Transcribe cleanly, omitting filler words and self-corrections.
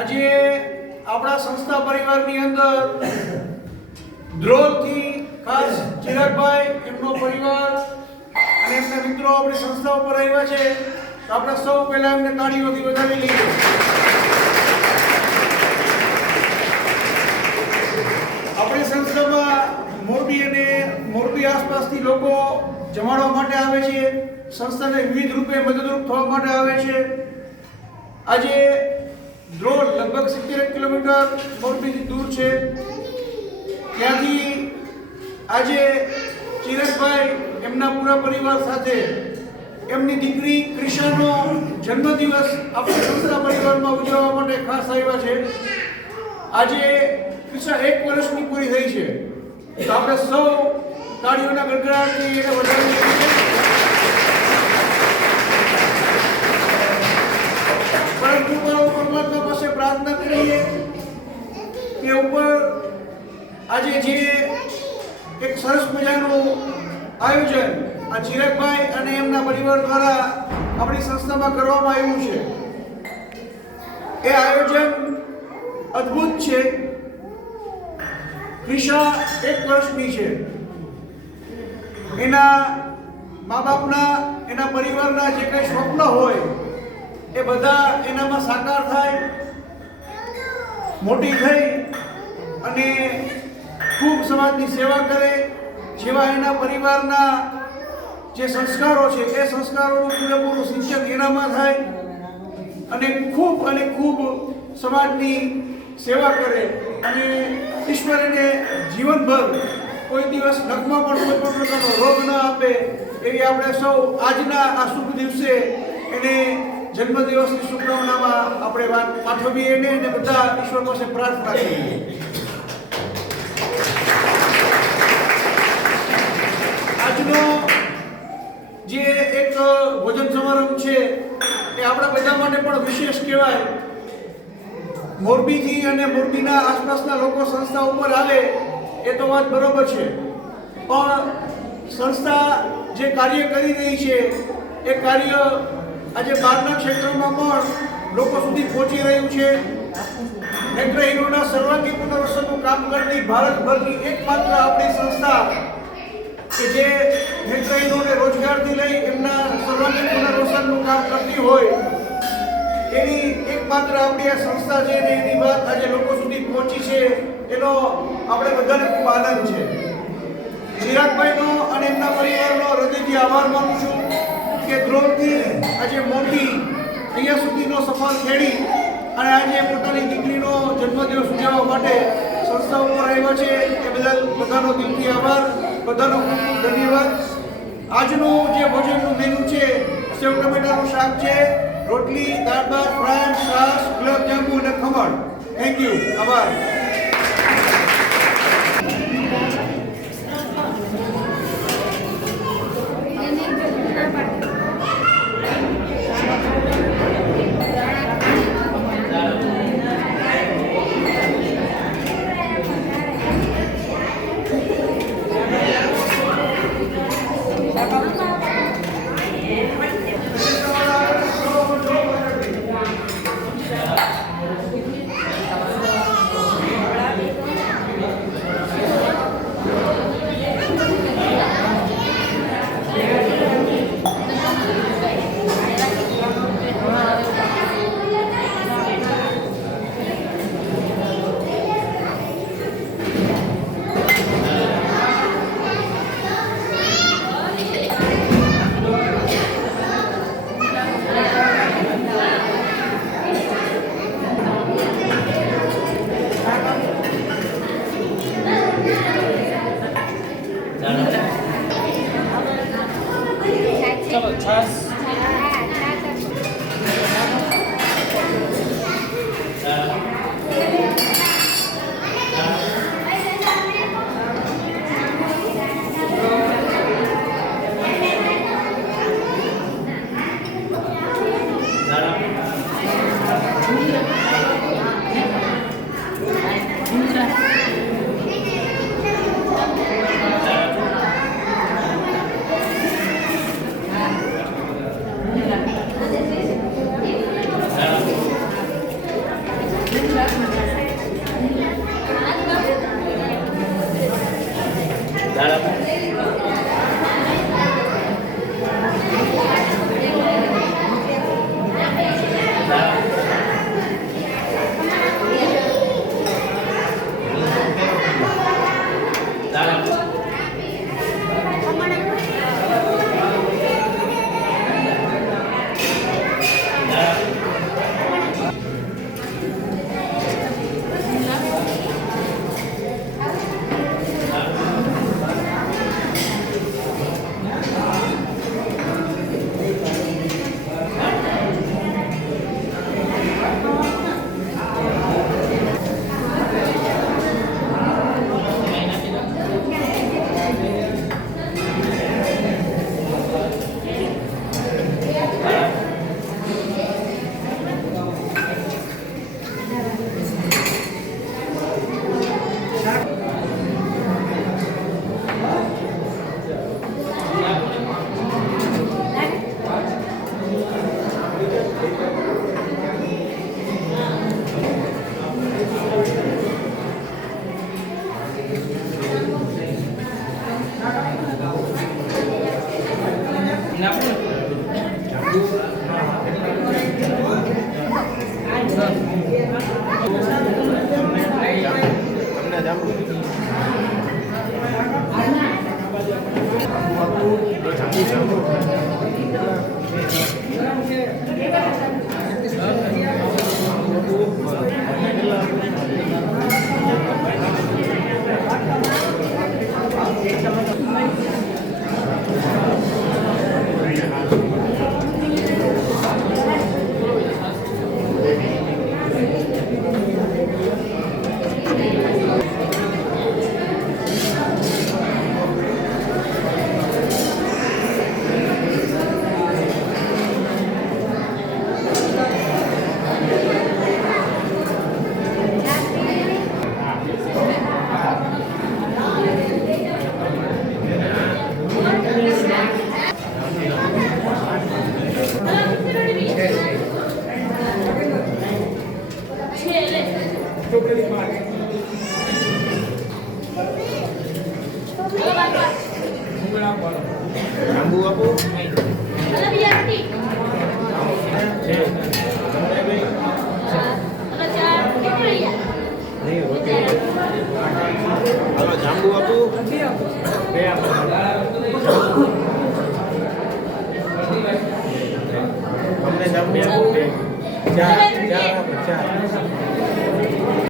આજે આપણા સંસ્થા પરિવારની અંદર ધ્રોલથી ખાસ ચિરાગભાઈ, એમનો પરિવાર અને એમના મિત્રો આપણી સંસ્થા ઉપર આવ્યા છે. તો આપણે સૌ પહેલા એમને તાળીઓથી વધાવી લઈએ. આપણી સંસ્થામાં મોરબી અને મોરબી આસપાસથી લોકો જમાડવા માટે આવે છે. સંસ્થાને વિવિધ રૂપે મદદરૂપ થવા માટે આવે છે. આજે ધ્રોલ લગભગ 70 કિલોમીટર મોરબીથી દૂર છે. ત્યાંથી આજે ચિરાગભાઈ એમના પૂરા પરિવાર સાથે એમની દીકરી ક્રિશાનો જન્મદિવસ આપણી સંસ્થા પરિવારમાં ઉજવવા માટે ખાસ આવ્યા છે. આજે ક્રિશા 1 વર્ષની પૂરી થઈ છે. તો આપણે સૌ તાળીઓના ગડગડાટથી એને વધાવી શકીએ. પરંતુ પરમાત્મા પાસે પ્રાર્થના કરીએ કે ઉપર આજે જે એક સરસ મજાનું આયોજન આ ચિરાગભાઈ અને એમના પરિવાર દ્વારા આપણી સંસ્થામાં કરવામાં આવ્યું છે, એ આયોજન અદ્ભુત છે. ક્રિશા 1 વર્ષની છે. એના મા બાપના, એના પરિવારના જે કંઈ સ્વપ્ન હોય એ બધા એનામાં સાકાર થાય, મોટી થઈ અને ખૂબ સમાજની સેવા કરે. જેવા એના પરિવારના જે સંસ્કારો છે એ સંસ્કારોનું પૂરેપૂરું સિંચન એનામાં થાય અને ખૂબ સમાજની સેવા કરે અને ઈશ્વર એને જીવનભર કોઈ દિવસ નખમાં પણ કોઈ પણ પ્રકારનો રોગ ન આપે એવી આપણે સૌ આજના આ શુભ દિવસે એને જન્મદિવસની શુભકામનામાં આપણે પાઠવીએ એને અને બધા ઈશ્વર પાસે પ્રાર્થના કરીએ. આજનો જે એક ભોજન સમારંભ છે એ આપણા બધા માટે પણ વિશેષ કહેવાય. મોરબીથી અને મોરબીના આસપાસના લોકો સંસ્થા ઉપર આવે એ તો વાત બરોબર છે, પણ સંસ્થા જે કાર્ય કરી રહી છે એ કાર્ય આજે બહારના ક્ષેત્રોમાં પણ લોકો સુધી પહોંચી રહ્યું છે. નેત્રહીનોના સર્વાંગી પુનર્વસનનું કામ કરતી ભારતભરની એકમાત્ર આપણી સંસ્થા કે જે નેત્રહીનોને રોજગારથી લઈ એમના સર્વાંગી પુનર્વસનનું કામ કરતી હોય એવી એકમાત્ર આપણી આ સંસ્થા છે ને એની વાત આજે લોકો સુધી પહોંચી છે. એનો આપણે બધાને ખૂબ આનંદ છે. ચિરાગભાઈનો અને એમના પરિવારનો હૃદયથી આભાર માનું છું કે ધ્રોલથી આજે મોરબી અહીંયા સુધીનો સફર ખેડી અને આજે પોતાની દીકરીનો જન્મદિવસ ઉજવવા માટે સંસ્થા ઉપર આવ્યા છે. એ બદલ બધાનો દિલથી આભાર, બધાનો ખૂબ ખૂબ ધન્યવાદ. આજનું જે ભોજનનું મેનુ છે સેવ ટમેટાનું શાક છે, રોટલી, દાળ ભાત, ફ્રાય, છાશ, ગુલાબજાંબુ અને ખમણ. Thank you. આભાર. ચાર ચાર ચાર